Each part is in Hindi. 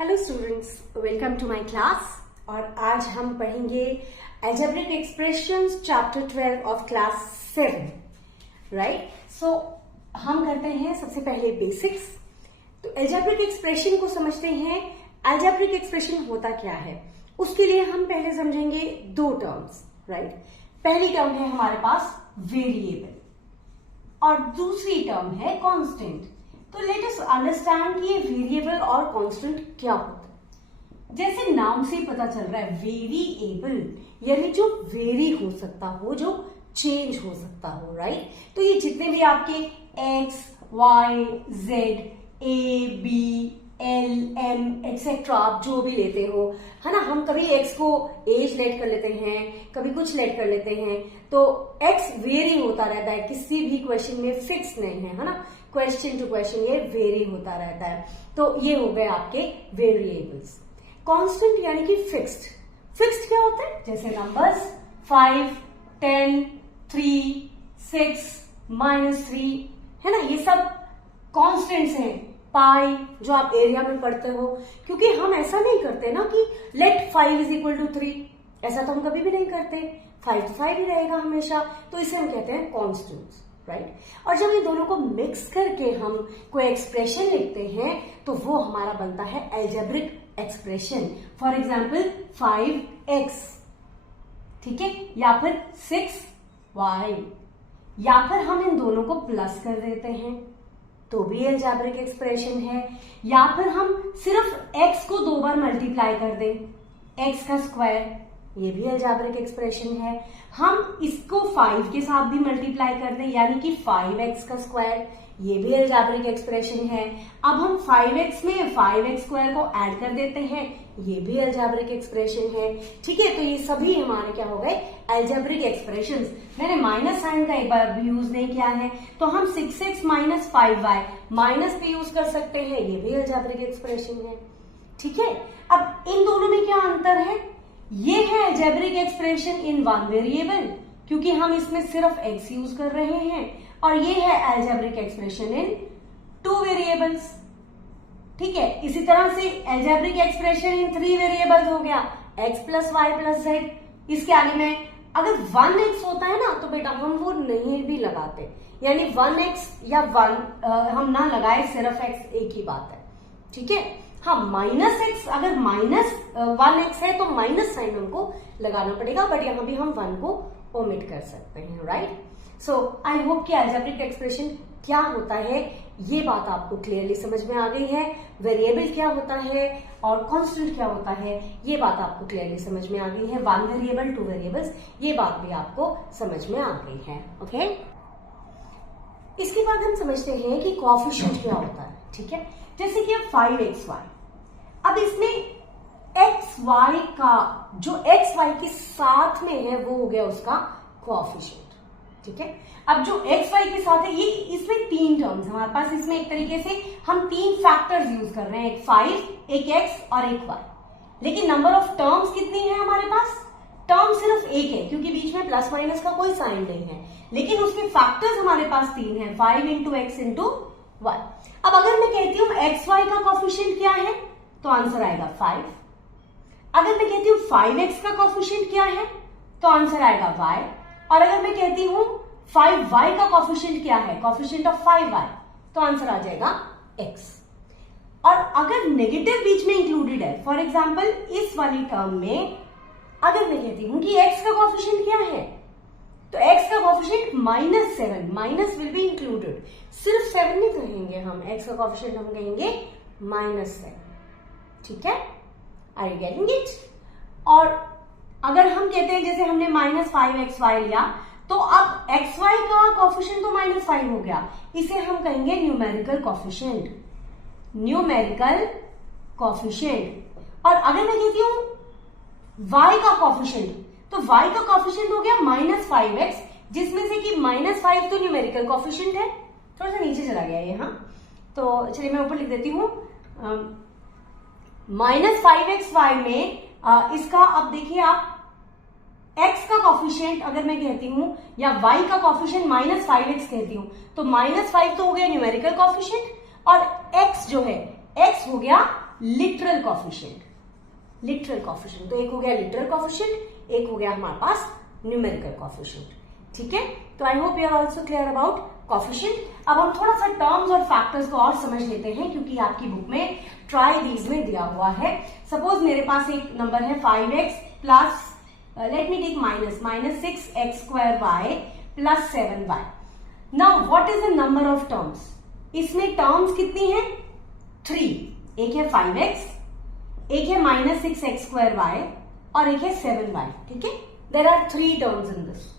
Hello students, welcome to my class. और आज हम पढ़ेंगे algebraic expressions chapter 12 of class 7, right. So हम करते हैं सबसे पहले बेसिक्स। तो अलजेब्रिक एक्सप्रेशन को समझते हैं। अलजेब्रिक एक्सप्रेशन होता क्या है उसके लिए हम पहले समझेंगे दो टर्म्स, राइट। पहली टर्म है हमारे पास वेरिएबल और दूसरी टर्म है कांस्टेंट। तो लेट अस अंडरस्टैंड कि ये वेरिएबल और कांस्टेंट क्या होता है। जैसे नाम से पता चल रहा है वेरिएबल यानी जो वेरी हो सकता हो, जो चेंज हो सकता हो, राइट। तो ये जितने भी आपके एक्स, वाई, जेड, ए, बी, एल, एम एक्सेट्रा आप जो भी लेते हो, है ना। हम कभी एक्स को एज लेट कर लेते हैं, कभी कुछ लेट कर लेते हैं। तो एक्स वेरी होता रहता है, किसी भी क्वेश्चन में फिक्स नहीं है ना। क्वेश्चन टू क्वेश्चन ये वेरी होता रहता है। तो ये हो गए आपके वेरिएबल्स। कांस्टेंट यानी कि फिक्स्ड। फिक्स्ड क्या होता है? जैसे नंबर्स 5, 10, 3, 6, -3, है ना। ये सब कांस्टेंट्स हैं। पाई जो आप एरिया में पढ़ते हो, क्योंकि हम ऐसा नहीं करते ना कि लेट 5 = 3, ऐसा तो हम कभी भी नहीं करते। 5 तो 5 ही रहेगा हमेशा। तो इसे हम कहते हैं कांस्टेंट्स, राइट। और जब इन दोनों को मिक्स करके हम कोई एक्सप्रेशन लिखते हैं तो वो हमारा बनता है algebraic expression. For example 5x, ठीक है, या फिर 6y, या फिर हम इन दोनों को प्लस कर देते हैं तो भी अलजेब्रिक एक्सप्रेशन है। या फिर हम सिर्फ x को 2 बार मल्टीप्लाई कर दें, x का स्क्वायर, ये भी अलजेब्रिक एक्सप्रेशन है। हम इसको 5 के साथ भी मल्टीप्लाई कर दें यानी कि 5x का स्क्वायर, ये भी अलजेब्रिक एक्सप्रेशन है। अब हम 5x में 5x² को ऐड कर देते हैं, ये भी अलजेब्रिक एक्सप्रेशन है, ठीक है। तो ये सभी हमारे क्या हो गए? Algebraic expressions. मैंने माइनस साइन का एक बार भी यूज नहीं किया है, तो हम 6x - 5y माइनस भी यूज कर सकते हैं, ये भी अलजेब्रिक एक्सप्रेशन है, ठीक है। अब इन दोनों में क्या अंतर है? ये है algebraic expression in one variable, क्योंकि हम इसमें सिर्फ x यूज कर रहे हैं, और ये है अलजेब्रिक एक्सप्रेशन इन 2 वेरिएबल्स, ठीक है। इसी तरह से अलजेब्रिक एक्सप्रेशन इन 3 वेरिएबल्स हो गया, x + y + z। इसके आगे में अगर 1x होता है ना तो बेटा हम वो नहीं भी लगाते, यानी 1x या 1 हम ना लगाए, सिर्फ x एक ही बात है, ठीक है। हाँ, -x अगर -1x है तो माइनस साइन हमको लगाना पड़ेगा, बट यहां भी हम 1 को ओमिट कर सकते हैं, राइट। सो आई होप कि अलजेब्रिक एक्सप्रेशन क्या होता है ये बात आपको क्लियरली समझ में आ गई है। वेरिएबल क्या होता है और कांस्टेंट क्या होता है ये बात आपको क्लियरली समझ में आ गई है। 1 वेरिएबल, 2 वेरिएबल्स, ये बात भी आपको समझ में आ गई है, ओके। इसके बाद हम समझते हैं कि कोएफिशिएंट क्या होता है, ठीक है। जैसे कि अब 5xy, अब इसमें xy का जो xy के साथ में है वो हो गया उसका कोएफिशिएंट, ठीक है। अब जो xy के साथ है, ये इसमें 3 टर्म्स हमारे पास, इसमें एक तरीके से हम 3 फैक्टर्स यूज कर रहे हैं, एक 5, एक x और एक y। लेकिन नंबर ऑफ टर्म्स कितनी है हमारे पास? टर्म सिर्फ एक है, क्योंकि बीच में प्लस माइनस का कोई साइन नहीं है, लेकिन उसमें फैक्टर्स हमारे पास 3 है, 5 × x × y। अब अगर मैं कहती हूँ xy का कोएफिशिएंट क्या है तो आंसर आएगा 5। अगर मैं कहती हूँ 5x का कोएफिशिएंट क्या है तो आंसर आएगा y। और अगर मैं कहती हूँ 5y का कोएफिशिएंट क्या है, कोएफिशिएंट ऑफ 5y, तो आंसर आ जाएगा x। और अगर नेगेटिव बीच में इंक्लूडेड है, फॉर एग्जांपल इस वाली टर्म में अगर मैं कहती हूं कि x का कोएफिशिएंट क्या है तो x का coefficient -7, minus will be included. सिर्फ 7 नहीं कहेंगे हम, x का कोएफिशिएंट हम कहेंगे -7, ठीक है। Are you getting it? और अगर हम कहते हैं जैसे हमने -5xy लिया, तो अब xy का कोएफिशिएंट तो -5 हो गया, इसे हम कहेंगे न्यूमेरिकल कोएफिशिएंट, न्यूमेरिकल कोएफिशिएंट। और अगर मैं कहती हूं y का कोएफिशिएंट, तो y का कोएफिशिएंट हो गया -5x, जिसमें से कि -5 तो न्यूमेरिकल कोएफिशिएंट है, थोड़ा सा नीचे चला गया ये, हाँ। तो चलिए मैं ऊपर लिख देती हूं, -5xy में इसका अब देखिए आप x का कोएफिशिएंट अगर मैं कहती हूं या y का कोएफिशिएंट -5x कहती हूं, तो -5 तो हो गया न्यूमेरिकल कोएफिशिएंट, और x जो है x हो गया लिटरल कॉफिशिएंट। लिटरल कॉफिशिएंट, तो एक हो गया लिटरल कॉफिशिएंट, एक हो गया हमारे पास न्यूमेरिकल कॉफिशिएंट। ठीक है, तो I hope you are also clear about coefficient. अब हम थोड़ा सा टर्म्स और फैक्टर्स को और समझ लेते हैं, क्योंकि आपकी बुक में ट्राई दीज में दिया हुआ है। सपोज मेरे पास एक नंबर है 5x plus let me take minus 6x² y plus 7y। Now what is the number of terms? इसमें टर्म्स कितनी है? 3। एक है 5x, एक है -6x² y और एक है 7y। ठीक है, there are 3 terms in this.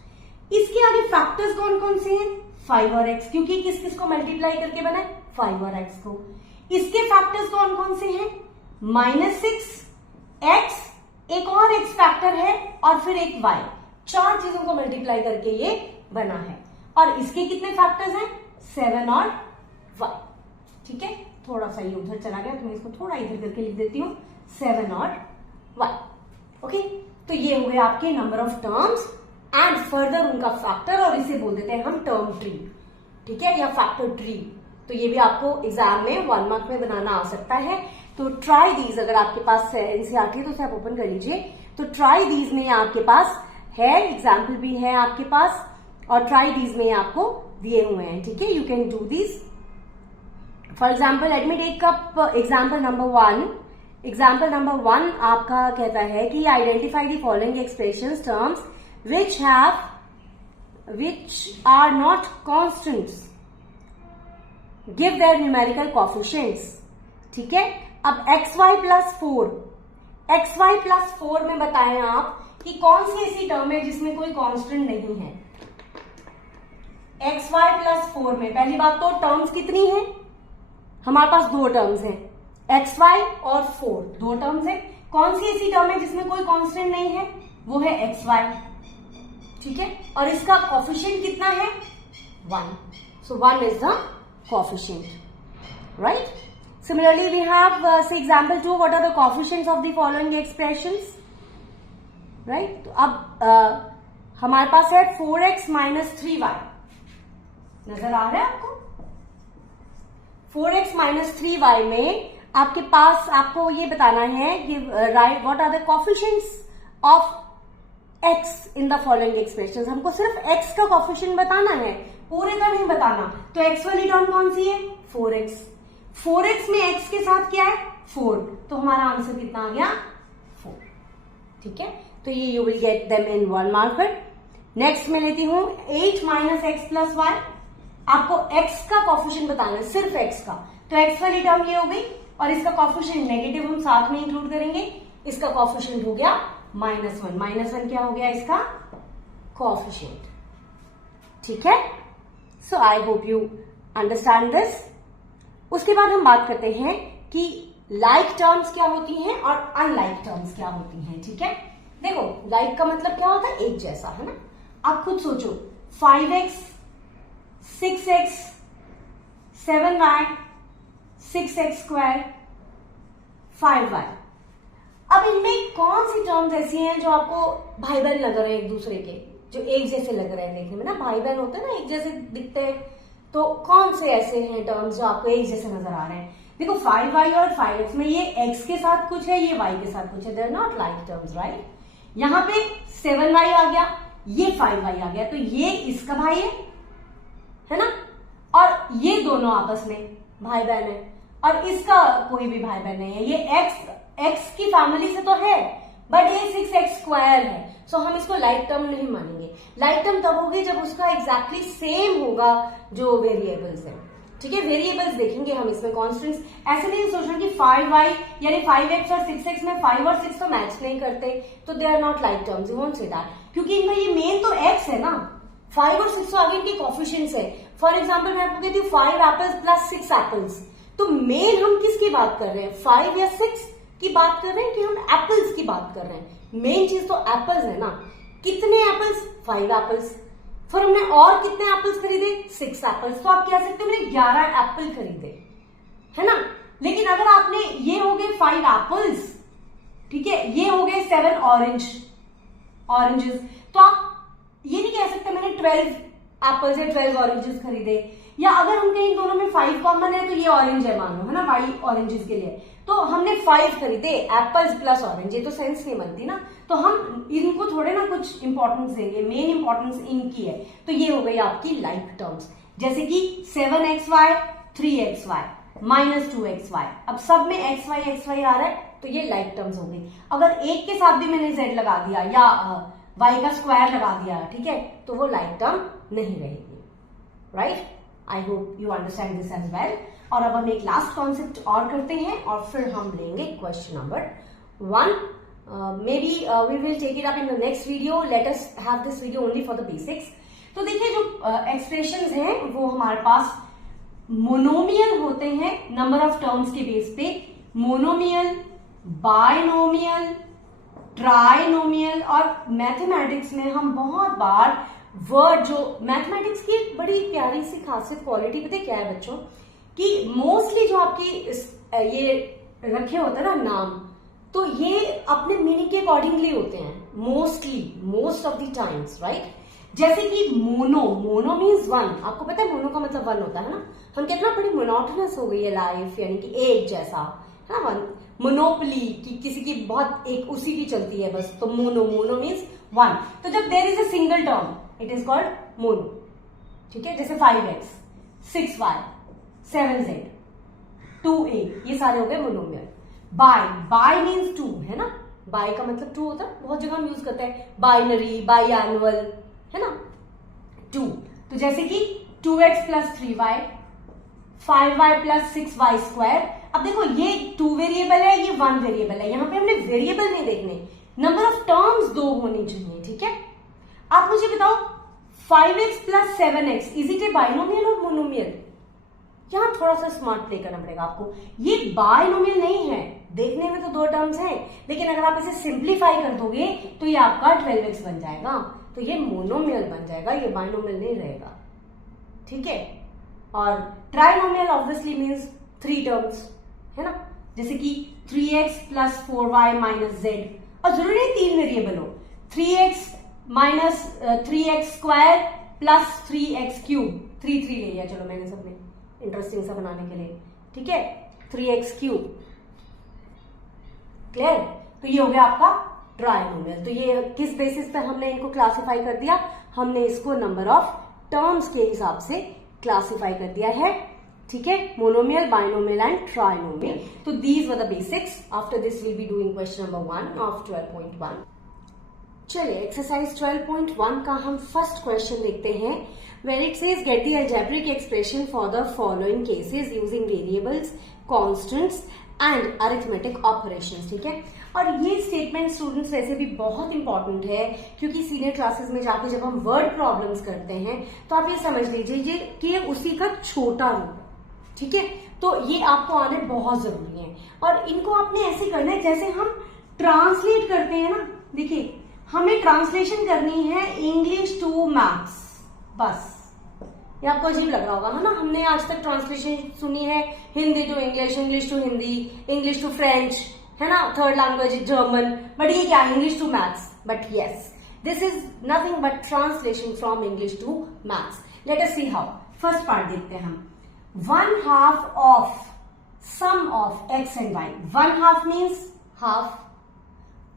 इसके आगे फैक्टर्स कौन कौन से हैं? 5 और x, क्योंकि किस किस को मल्टीप्लाई करके बना है? 5 और x को। इसके फैक्टर्स कौन कौन से हैं? -6x, एक और x फैक्टर है और फिर एक y। 4 चीजों को मल्टीप्लाई करके ये बना है। और इसके कितने फैक्टर्स हैं? 7 और y। ठीक है, थोड़ा सा ये उधर चला गया तो मैं इसको थोड़ा इधर करके लिख देती हूँ, 7 और y। ओके, तो ये हो गए आपके number of terms and further उनका फैक्टर, और इसे बोल देते हैं हम टर्म ट्री। ठीक है, या फैक्टर ट्री। तो ये भी आपको एग्जाम में 1 मार्क में बनाना आ सकता है। तो ट्राई दीज, अगर आपके पास एनसीईआरटी तो उसे आप ओपन कर लीजिए। तो ट्राई दीज में आपके पास है, एग्जाम्पल भी है आपके पास, और ट्राई दीज में आपको दिए हुए हैं। ठीक है, you can do these. For example let me take up example number 1। Example number 1 आपका कहता है कि identify the following expressions terms which are not constants, give their numerical coefficients। ठीक है, अब xy प्लस 4 में बताएं आप कि कौन सी ऐसी टर्म है जिसमें कोई कांस्टेंट नहीं है। xy प्लस 4 में पहली बात तो टर्म्स कितनी है? हमारे पास 2 टर्म्स हैं, xy और 4, 2 टर्म्स है। कौन सी ऐसी टर्म है जिसमें कोई कांस्टेंट नहीं है? वो है xy। ठीक है, और इसका कोफिशिएंट कितना है? 1। So 1 is the coefficient, right? Similarly we have say example 2, what are the coefficients of the following expressions, right? तो अब हमारे पास है 4x - 3y। नजर आ रहा है आपको? 4x - 3y में आपके पास आपको ये बताना है कि right what are the coefficients of x in the following expressions. हमको सिर्फ x का कोफिशिएंट बताना है, पूरे का नहीं बताना। तो x वाली टर्म कौन सी है? 4x। 4x में x के साथ क्या है? 4। तो हमारा आंसर कितना आ गया? 4। ठीक है, तो ये you will get them in 1 marker. Next मैं लेती हूं 8 - x + y। आपको x का कोफिशिएंट बताना है, सिर्फ x का। तो x वाली टर्म ये हो गई, और इसका कोफिशिएंट नेगेटिव हम साथ में इंक्लूड करेंगे। इसका कोफिशिएंट हो गया -1। -1 क्या हो गया इसका? कोफिशिएंट। ठीक है, so I hope you understand this. उसके बाद हम बात करते हैं कि लाइक टर्म्स क्या होती हैं और अनलाइक टर्म्स क्या होती हैं। ठीक है, देखो लाइक का मतलब क्या होता है? एक जैसा, है ना? आप खुद सोचो, 5x 6x 7y 6x² 5y। अब इनमें कौन सी टर्म्स ऐसी हैं जो आपको भाई बहन लग रहे हैं एक दूसरे के, जो एक जैसे लग रहे हैं देखने में ना? भाई बहन होते हैं ना, एक जैसे दिखते हैं। तो कौन से ऐसे हैं टर्म्स जो आपको एक जैसे नजर आ रहे हैं? देखो 5y और 5x में ये x के साथ कुछ है, ये y के साथ कुछ है। They are not like terms, right? यहाँ पे 7y आ गया, ये 5y आ गया, तो ये इसका भाई है ना? और ये दोनों आपस में भाई बहन है, और इसका कोई भी भाई बहन नहीं है। ये x की फैमिली से तो है, बट ये 6x² है। सो हम इसको लाइक टर्म नहीं मानेंगे। लाइक टर्म तब होगी जब उसका एग्जैक्टली सेम होगा जो वेरिएबल्स है। ठीक है, वेरिएबल्स देखेंगे हम इसमें, कॉन्स्टेंट्स। ऐसे नहीं सोचना कि 5y यानी 5x और 6x में 5 और 6 तो मैच नहीं करते, तो they are not like terms, you won't say that, क्योंकि इनका ये मेन तो x है ना। 5 और 6 तो आगे इनके कोफिशिएंट्स है। फॉर एग्जाम्पल मैं आपको कहती हूँ 5 एप्पल्स + 6 एप्पल्स, तो मेन हम किसकी बात कर रहे हैं? 5 या 6 की बात कर रहे हैं कि हम एप्पल्स की बात कर रहे हैं? मेन चीज तो एप्पल्स है ना। कितने एप्पल्स? 5 एप्पल्स। फिर हमने और कितने एप्पल्स खरीदे? 6 एप्पल्स। तो आप कह सकते हो मैंने 11 एप्पल खरीदे, है ना? लेकिन अगर आपने, ये हो गए 5 एप्पल्स, ठीक है, ये हो गए 7 ऑरेंजेस, तो आप ये नहीं कह सकते मैंने 12 एप्पल्स या 12 ऑरेंजेस खरीदे। या अगर हम कहीं दोनों में 5 कॉमन है तो ये ऑरेंज है मान लो, है ना, वाई ऑरेंजेस के लिए, तो हमने 5 खरीदे, एप्पल्स प्लस ऑरेंज, ये तो सेंस नहीं बनती ना, तो हम इनको थोड़े ना कुछ इंपॉर्टेंस देंगे, मेन इंपॉर्टेंस इनकी है। तो ये हो गई आपकी लाइक टर्म्स, जैसे कि 7xy 3xy -2xy। अब सब में xy आ रहा है तो ये लाइक टर्म्स हो गई। अगर एक के साथ भी मैंने z लगा दिया या y का स्क्वायर लगा दिया, ठीक है, तो वो लाइक टर्म नहीं रहेगी, right. I hope you understand this as well. और अब हम एक लास्ट कॉन्सेप्ट और करते हैं और फिर हम लेंगे question number 1। maybe we will take it up in the next video. Let us have this video only for the basics. तो देखिए जो एक्सप्रेशंस हैं वो हमारे पास मोनोमियल होते हैं नंबर ऑफ टर्म्स के बेस पे, मोनोमियल, बायनोमियल, ट्राइनोमियल। और मैथमेटिक्स में हम बहुत बार वर्ड, जो मैथमेटिक्स की एक बड़ी प्यारी सी खासियत क्वालिटी पता है क्या है बच्चों, कि मोस्टली जो आपकी ये रखे होते हैं ना नाम, तो ये अपने मीनिंग के अकॉर्डिंगली होते हैं mostly, most of the times, right. जैसे कि मोनो मीन्स 1, आपको पता है मोनो का मतलब 1 होता है ना। हम कितना बड़ी मोनोटोनस हो गई है लाइफ, यानी कि एक जैसा है ना। मोनोपली की किसी की बहुत एक उसी की चलती है बस, तो मोनो मीन्स 1। तो जब there is a single term it is called mono, ठीक है। जैसे 5x 6y 7z 2a, ये सारे हो गए मोनोमियल। बाय मीन्स 2 है ना, बाय का मतलब 2 होता है, बहुत जगह हम यूज करते हैं, बाइनरी, बाई एनुअल, है ना 2। तो जैसे कि 2x plus 3y 5y plus 6y square. अब देखो ये 2 वेरिएबल है, ये 1 वेरिएबल है, यहां पे हमने वेरिएबल नहीं देखने, नंबर ऑफ टर्म्स 2 होनी चाहिए, ठीक है। आप मुझे बताओ 5x plus 7x is it A binomial और मोनोमियल? यहां थोड़ा सा स्मार्ट प्ले करना पड़ेगा आपको। ये बाइनोमियल नहीं है, देखने में तो 2 टर्म्स हैं, लेकिन अगर आप इसे सिंप्लीफाई कर दोगे तो ये आपका 12x बन जाएगा, तो ये मोनोमियल बन जाएगा, ये बाइनोमियल नहीं रहेगा, ठीक है। और ट्राइनोमियल ऑब्वियसली मीन्स 3 टर्म्स, है ना, जैसे कि 3x plus 4y minus z। और जरूरी नहीं 3 वेरिएबल हो, 3x minus 3x square plus 3x cube, 3 ले लिया चलो मैंने सबने इंटरेस्टिंग सा बनाने के लिए, ठीक है, 3x क्यूब, क्लियर। तो ये हो गया आपका ट्राइनोमियल। तो ये किस बेसिस पर हमने इनको क्लासिफाई कर दिया, हमने इसको नंबर ऑफ टर्म्स के हिसाब से क्लासिफाई कर दिया है, ठीक है, मोनोमियल, बाइनोमियल एंड ट्राइनोमियल। तो these were the basics. After this we'll be doing question number 1 of 12.1। चलिए एक्सरसाइज 12.1 का हम फर्स्ट क्वेश्चन देखते हैं, where it says get the algebraic expression for the following cases using variables, constants and arithmetic operations, ठीक है। और ये स्टेटमेंट स्टूडेंट्स वैसे भी बहुत इंपॉर्टेंट है, क्योंकि सीनियर क्लासेस में जाके जब हम वर्ड प्रॉब्लम्स करते हैं तो आप ये समझ लीजिए कि ये उसी का छोटा रूप है, ठीक है। तो ये आपको आने बहुत जरूरी है, और इनको आपने ऐसे करना है जैसे हम ट्रांसलेट करते हैं ना। देखिए हमें ट्रांसलेशन करनी है इंग्लिश टू मैथ्स, बस। ये आपको अजीब लग रहा होगा, है ना, हमने आज तक ट्रांसलेशन सुनी है Hindi to English, English to Hindi, English to French, है ना, थर्ड लैंग्वेज जर्मन, बट ये क्या English to maths. But yes, this is nothing but translation from English to maths. Let us see how. First part देखते हैं हम। 1/2 of sum of x and y। 1/2 means half,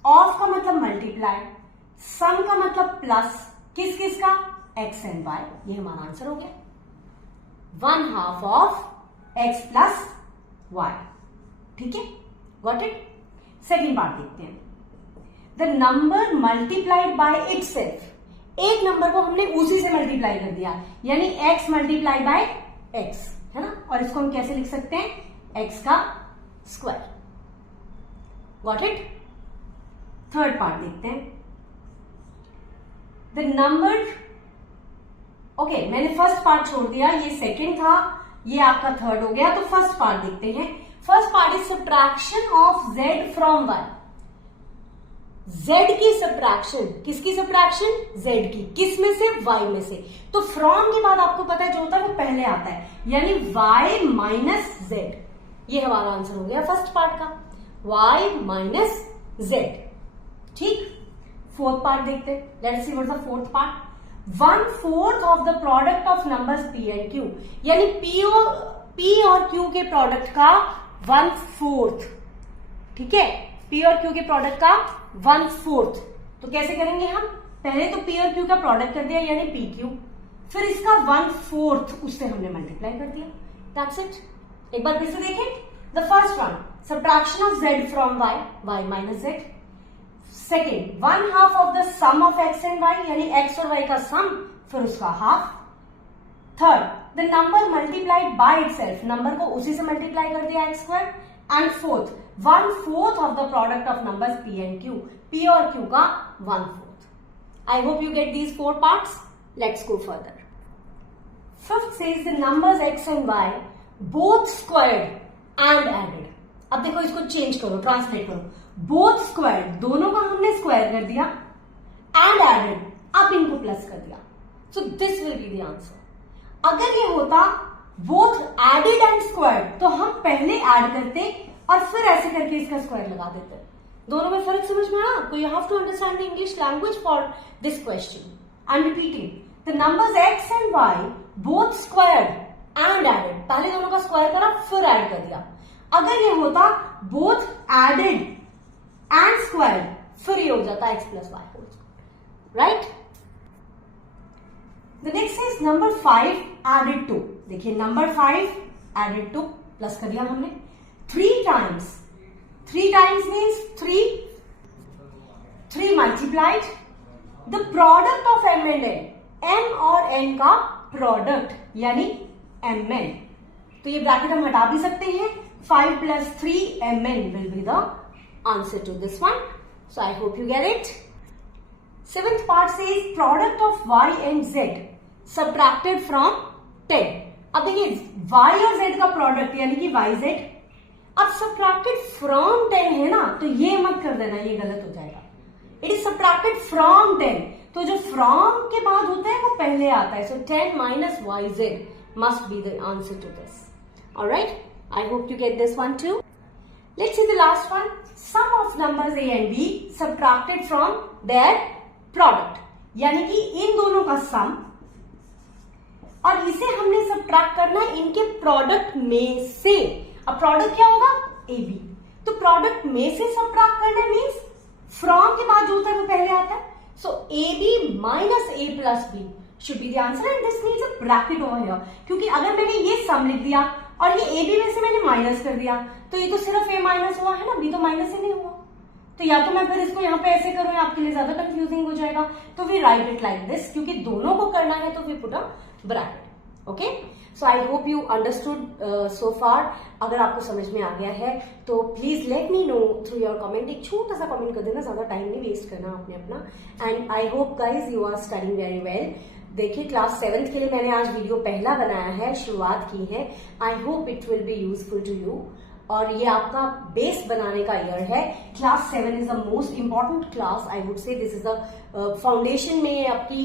of का मतलब मल्टीप्लाई, सम का मतलब प्लस, किस किस का, x एंड y। ये हमारा आंसर हो गया 1/2 ऑफ x प्लस y, ठीक है, गॉट इट। सेकेंड पार्ट देखते हैं। The number multiplied by itself. एक नंबर को हमने उसी से मल्टीप्लाई कर दिया, यानी x मल्टीप्लाई बाय x, है ना, और इसको हम कैसे लिख सकते हैं, x का square, got it. Third part देखते हैं। द नंबर, ओके, मैंने फर्स्ट पार्ट छोड़ दिया, ये सेकंड था, ये आपका थर्ड हो गया। तो फर्स्ट पार्ट देखते हैं। First part is subtraction of z from 1। z की सब्ट्रैक्शन, किसकी सब्ट्रैक्शन, z की, किस में से, y में से। तो फ्रॉम के बाद आपको पता है जो होता है वो पहले आता है, यानी y माइनस z। ये हमारा आंसर हो गया फर्स्ट पार्ट का, y माइनस z, ठीक। फोर्थ पार्ट देखते हैं। Let's see what is the fourth part. 1/4 of the product of numbers p and q, यानी p और q के प्रोडक्ट का 1/4, ठीक है, पी और क्यू के प्रोडक्ट का 1/4। तो कैसे करेंगे हम, पहले तो पी और क्यू का प्रोडक्ट कर दिया यानी पी क्यू, फिर इसका 1/4 उससे हमने मल्टीप्लाई कर दिया, दैट्स इट। एक बार फिर से देखें, the first one subtraction of z from y, y minus z। Second 1/2 of the sum of x and y, यानी x और y का सम फिर उसका half. Third the number multiplied by itself, number को उसी से मल्टीप्लाई कर दिया x square. And fourth 1/4 of the product of numbers p and q, p और q का 1/4। I hope you get these 4 parts. Let's go further. Fifth says the numbers x and y both squared and added. अब देखो इसको चेंज करो, ट्रांसलेट करो, बोथ स्क्वायर दोनों का हमने स्क्वायर कर दिया, एंड एडेड अब इनको प्लस कर दिया, so this will be the answer. अगर ये होता बोथ एडेड एंड स्क्वायर तो हम पहले ऐड करते और फिर ऐसे करके इसका स्क्वायर लगा देते। दोनों में फर्क समझ में आया? तो you have to understand the English language for this question. I am repeating the numbers X and Y both squared and added, पहले दोनों का स्क्वायर करा फिर ऐड कर दिया। अगर ये होता बोथ एडेड एंड स्क्वायर्ड फिर ये हो जाता x plus y whole square, right. The next is number 5 added to. देखिए नंबर 5 एडेड टू प्लस कर दिया हमने 3 times, 3 times means 3 multiplied the product of m and n, m और एन का प्रोडक्ट यानी एम एन। तो ये ब्रैकेट हम हटा भी सकते हैं, 5 plus 3 mn will be the answer to this one. So I hope you get it. Seventh part says product of y and z subtracted from 10. अब देखिए y और z का प्रोडक्ट यानी कि yz, अब subtracted from 10 है ना, तो ये मत कर देना, ये गलत हो जाएगा। It is subtracted from 10, तो जो from के बाद होता है वो पहले आता है, so 10 minus yz must be the answer to this. Alright? I hope you get this one too. Let's see the last one. Sum of numbers a and b subtracted from their product. यानी कि इन दोनों का सम और इसे हमने सब्ट्रैक्ट करना है इनके प्रोडक्ट में से। अब प्रोडक्ट क्या होगा, ए बी, तो प्रोडक्ट में से सब्ट्रैक्ट करना मीन्स फ्रॉम के बाद जो होता है वो पहले आता है। So A B minus A plus B should be the answer and this needs a bracket over here, क्योंकि अगर मैंने ये सम लिख दिया और ये ए बी में से मैंने माइनस कर दिया तो ये तो सिर्फ ए माइनस हुआ है ना, बी तो माइनस ही नहीं हुआ। तो या तो मैं फिर इसको यहाँ पे ऐसे करूं, आपके लिए ज्यादा कंफ्यूजिंग हो जाएगा, तो we write it like this, क्योंकि दोनों को करना है तो we put a bracket. Okay, so I hope you understood so far. अगर आपको समझ में आ गया है तो please let me know through your comment, एक छोटा सा कमेंट कर देना, ज्यादा टाइम नहीं वेस्ट करना आपने अपना। And I hope guys you are studying very well. देखिए क्लास 7th के लिए मैंने आज वीडियो पहला बनाया है, शुरुआत की है। I hope it will be useful to you, और ये आपका बेस बनाने का ईयर है। Class 7 is the most important class, I would say this is the foundation में आपकी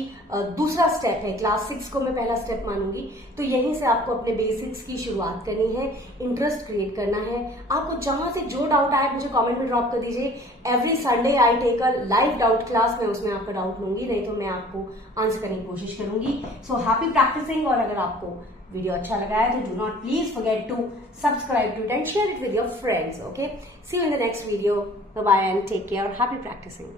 दूसरा स्टेप है। क्लास 6 को मैं पहला स्टेप मानूंगी, तो यहीं से आपको अपने बेसिक्स की शुरुआत करनी है, इंटरेस्ट क्रिएट करना है। आपको जहां से जो डाउट आए मुझे कमेंट में ड्रॉप कर दीजिए। Every Sunday I take a live doubt class, मैं उसमें आपका डाउट लूंगी, नहीं तो मैं आपको आंसर करने की कोशिश करूंगी। सो हैप्पी प्रैक्टिसिंग, और अगर आपको वीडियो अच्छा लगा है तो do not please forget to subscribe to it and share it with your friends. Okay, see you in the next video, bye bye and take care, happy practising.